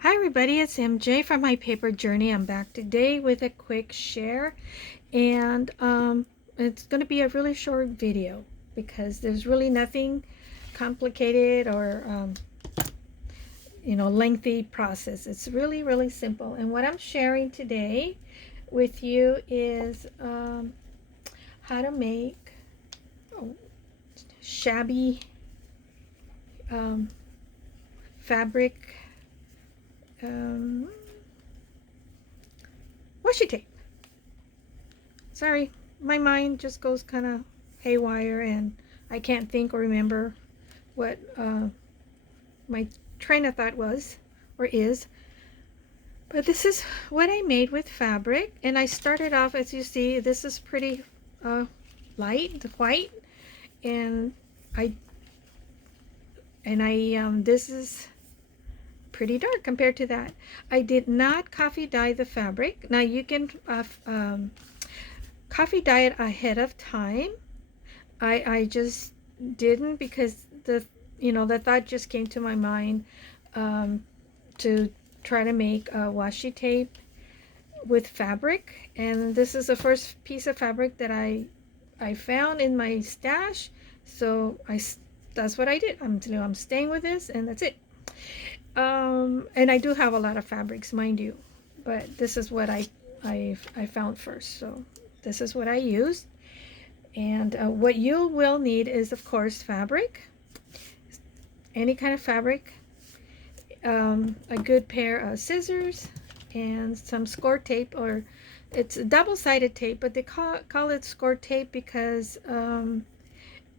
Hi everybody, it's MJ from My Paper Journey. I'm back today with a quick share, and it's going to be a really short video because there's really nothing complicated or lengthy process. It's really simple. And what I'm sharing today with you is how to make shabby um, fabric um, washi tape. Sorry, my mind just goes kind of haywire and I can't think or remember what my train of thought was or is. But this is what I made with fabric, and I started off, as you see, this is pretty light, white, and I this is pretty dark compared to that. I did not coffee dye the fabric. Now you can coffee dye it ahead of time. I just didn't because the thought just came to my mind to try to make a washi tape with fabric, and this is the first piece of fabric that I found in my stash, so that's what I did. I'm staying with this, and that's it. And I do have a lot of fabrics, mind you, but this is what I found first, so this is what I used. And what you will need is, of course, fabric, any kind of fabric, a good pair of scissors, and some score tape, or it's double-sided tape, but they call it score tape because on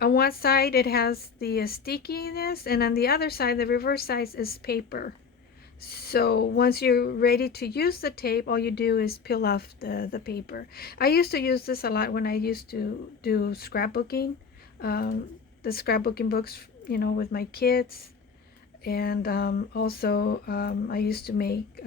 one side it has the stickiness, and on the other side, the reverse side, is paper. So once you're ready to use the tape, all you do is peel off the paper. I used to use this a lot when I used to do scrapbooking, the scrapbooking books, with my kids. And also I used to make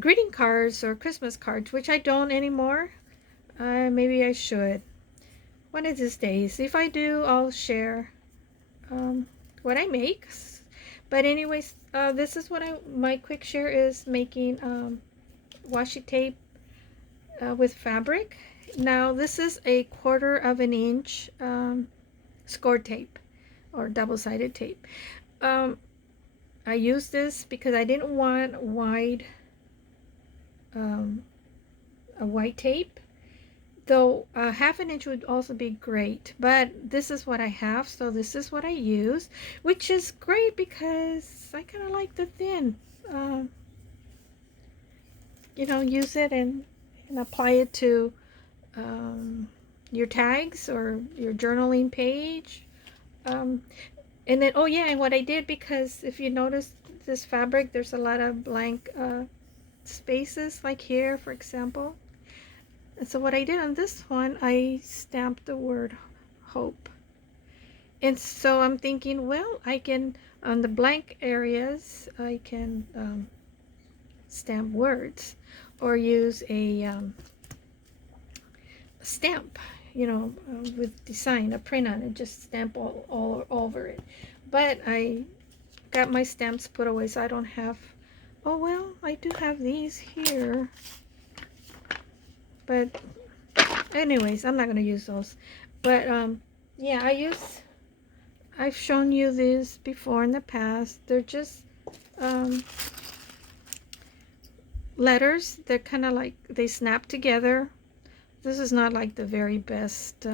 greeting cards or Christmas cards, which I don't anymore. Maybe I should. One of these days. If I do, I'll share what I make. But anyways, this is what my quick share is making washi tape with fabric. Now this is a 1/4 of an inch score tape or double-sided tape. I used this because I didn't want a white tape, though 1/2 an inch would also be great, but this is what I have, so this is what I use, which is great because I kind of like the thin. Use it and apply it to your tags or your journaling page. And then, oh yeah, and what I did, because if you notice this fabric, there's a lot of blank spaces, like here, for example. And so what I did on this one, I stamped the word hope. And so I'm thinking, well, I can, on the blank areas, I can stamp words or use a stamp, with design, a print on it, just stamp all over it. But I got my stamps put away, so I don't have, oh well, I do have these here. But anyways, I'm not going to use those. But yeah, I've shown you these before in the past. They're just letters. They're kind of like, they snap together. This is not like the very best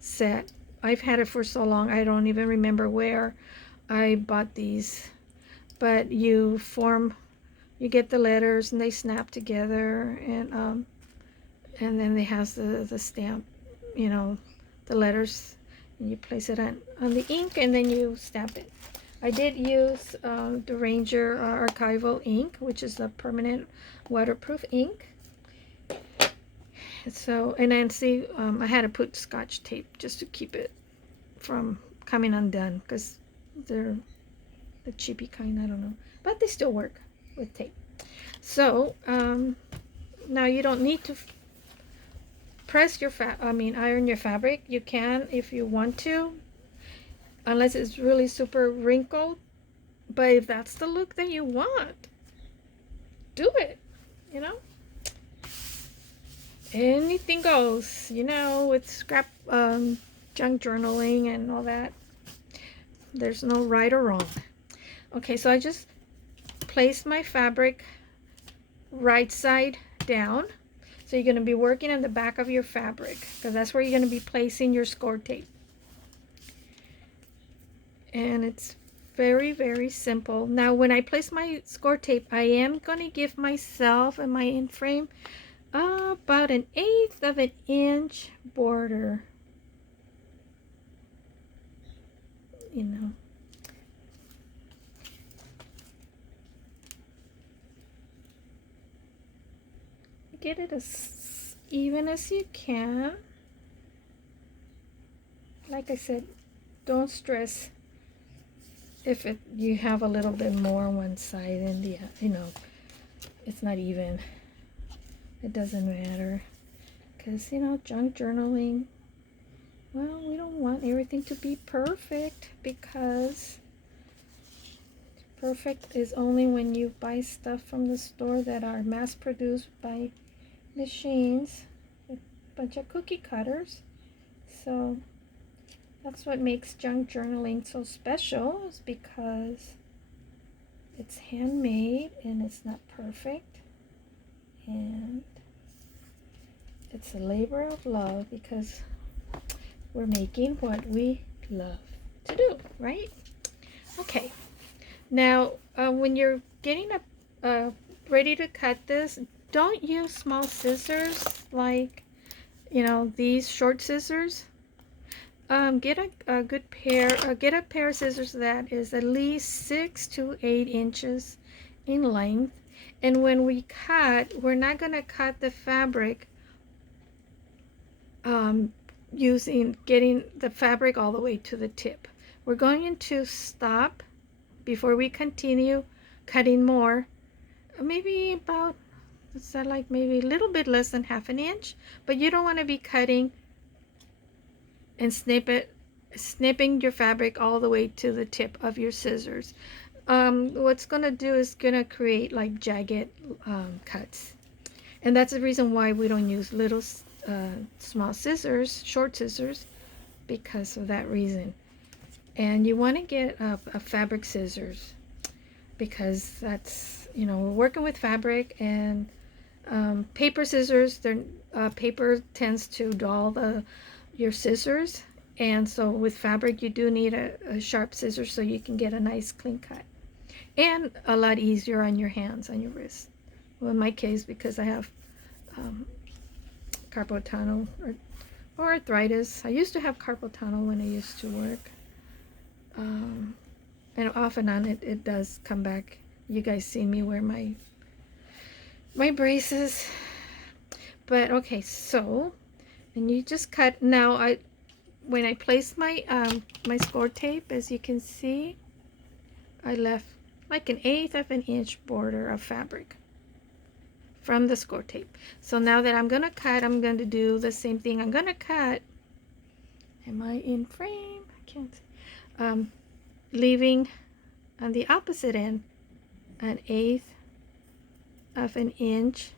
set. I've had it for so long, I don't even remember where I bought these. But you get the letters and they snap together, and then they has the stamp, the letters, and you place it on the ink, and then you stamp it. I did use the Ranger archival ink, which is a permanent waterproof ink. So, and then see, I had to put Scotch tape just to keep it from coming undone, because they're the cheapy kind, I don't know, but they still work with tape. So now you don't need to press your iron your fabric. You can if you want to, unless it's really super wrinkled. But if that's the look that you want, do it, you know? Anything goes, with junk journaling and all that. There's no right or wrong. Okay, so I just placed my fabric right side down. So you're going to be working on the back of your fabric because that's where you're going to be placing your score tape. And it's very, very simple. Now, when I place my score tape, I am going to give myself and my in frame about 1/8 of an inch border. You know. Get it as even as you can. Like I said, don't stress if you have a little bit more on one side and it's not even. It doesn't matter because junk journaling, well, we don't want everything to be perfect because perfect is only when you buy stuff from the store that are mass produced by machines, a bunch of cookie cutters. So that's what makes junk journaling so special, is because it's handmade and it's not perfect, and it's a labor of love because we're making what we love to do, right? Okay, now when you're getting ready to cut this, don't use small scissors like these short scissors. Get a good pair. Get a pair of scissors that is at least 6 to 8 inches in length. And when we cut, we're not gonna cut the fabric getting the fabric all the way to the tip. We're going to stop before we continue cutting more. Maybe about, is that like maybe a little bit less than 1/2 inch? But you don't want to be cutting and snipping your fabric all the way to the tip of your scissors. What's gonna do is gonna create like jagged cuts, and that's the reason why we don't use little small scissors, short scissors, because of that reason. And you want to get a fabric scissors because that's we're working with fabric, and paper scissors, paper tends to dull your scissors, and so with fabric you do need a sharp scissors so you can get a nice clean cut, and a lot easier on your hands, on your wrists. Well, in my case, because I have carpal tunnel or arthritis. I used to have carpal tunnel when I used to work, and off and on it does come back. You guys see me wear my braces. But okay, so, and you just cut. Now when I placed my my score tape, as you can see, I left like 1/8 of an inch border of fabric from the score tape. So now that I'm gonna cut, I'm going to do the same thing. I'm gonna cut. Am I in frame? I can't see. Leaving on the opposite end 1/8 of an inch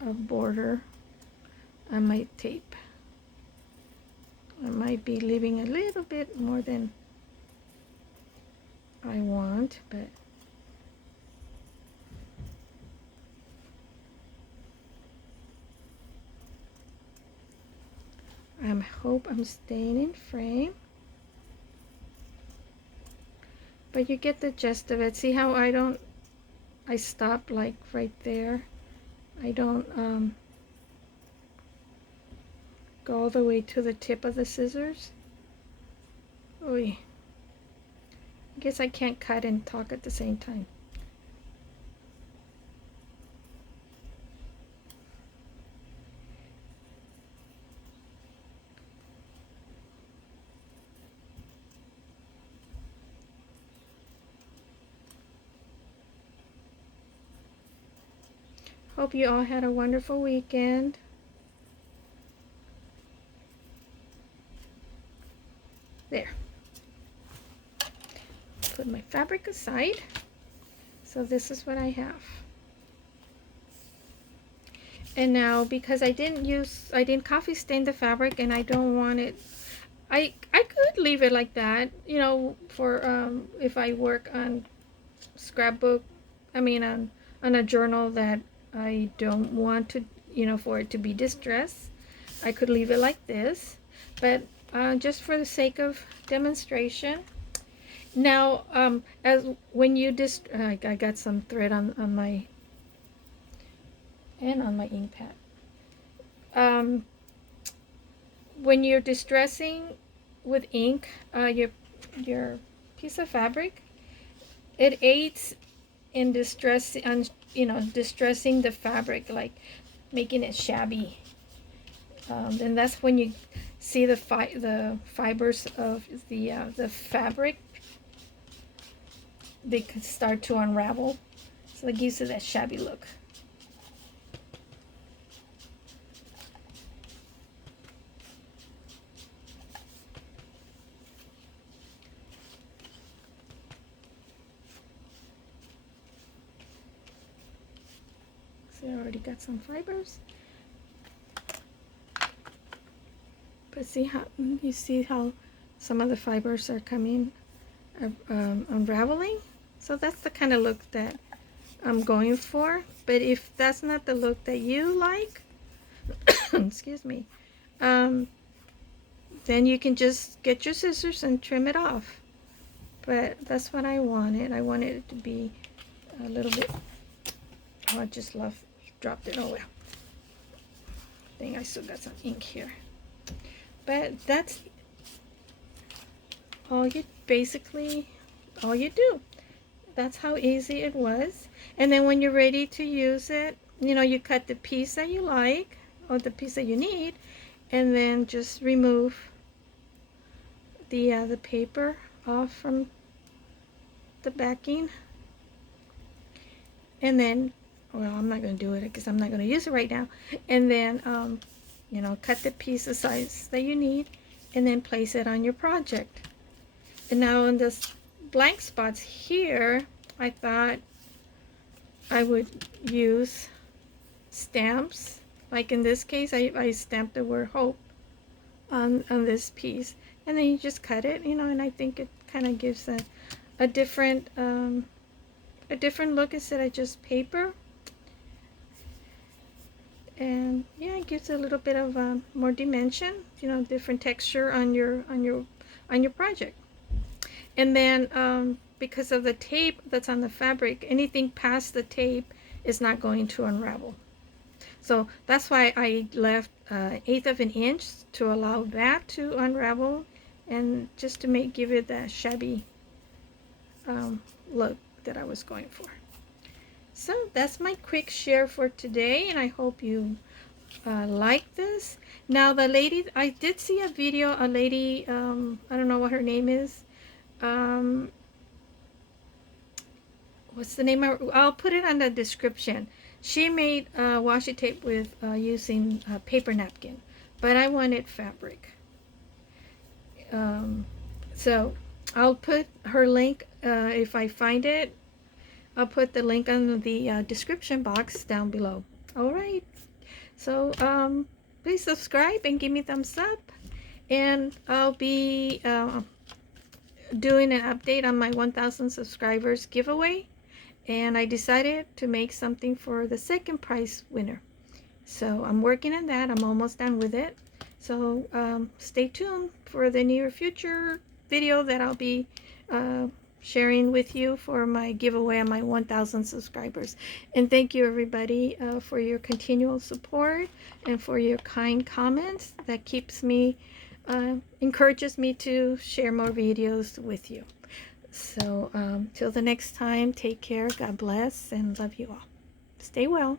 of border on my tape. I might be leaving a little bit more than I want, but I hope I'm staying in frame. But you get the gist of it. See how I stop like right there. I don't go all the way to the tip of the scissors. Oy. I guess I can't cut and talk at the same time. Hope you all had a wonderful weekend. There. Put my fabric aside. So this is what I have. And now, because I didn't coffee stain the fabric, and I don't want it, I could leave it like that, you know, for if I work on scrapbook, I mean on a journal that I don't want to, you know, for it to be distressed. I could leave it like this, but just for the sake of demonstration. Now, as when you I got some thread on my on my ink pad. When you're distressing with ink, your piece of fabric, it aids in distressing, you know, distressing the fabric, like making it shabby. And that's when you see the fibers of the fabric, they could start to unravel, so it gives it that shabby look. So I already got some fibers, but see how some of the fibers are coming, unraveling. So that's the kind of look that I'm going for. But if that's not the look that you like, excuse me, then you can just get your scissors and trim it off. But that's what I wanted. I wanted it to be a little bit, oh, I just dropped it. Oh well. I think I still got some ink here. But that's all you do. That's how easy it was. And then when you're ready to use it, you know, you cut the piece that you like or the piece that you need, and then just remove the paper off from the backing. And then, well, I'm not going to do it because I'm not going to use it right now. And then, you know, cut the piece the size that you need, and then place it on your project. And now in this blank spots here, I thought I would use stamps. Like in this case, I stamped the word hope on this piece, and then you just cut it, you know, and I think it kind of gives a different look instead of just paper. And yeah, it gives a little bit of more dimension, you know, different texture on your project. And then because of the tape that's on the fabric, anything past the tape is not going to unravel. So that's why I left 1/8 of an inch to allow that to unravel, and just to give it that shabby look that I was going for. So that's my quick share for today, and I hope you like this. Now the lady, I did see a video, a lady, I don't know what her name is. What's the name? I'll put it on the description. She made washi tape with using paper napkin, but I wanted fabric. So I'll put her link if I find it. I'll put the link on the description box down below. All right. So please subscribe and give me a thumbs up, and I'll be doing an update on my 1,000 subscribers giveaway. And I decided to make something for the second prize winner. So I'm working on that. I'm almost done with it. So stay tuned for the near future video that I'll be sharing with you for my giveaway on my 1,000 subscribers. And thank you everybody for your continual support and for your kind comments. That keeps me, encourages me to share more videos with you. So till the next time, take care, God bless, and love you all. Stay well.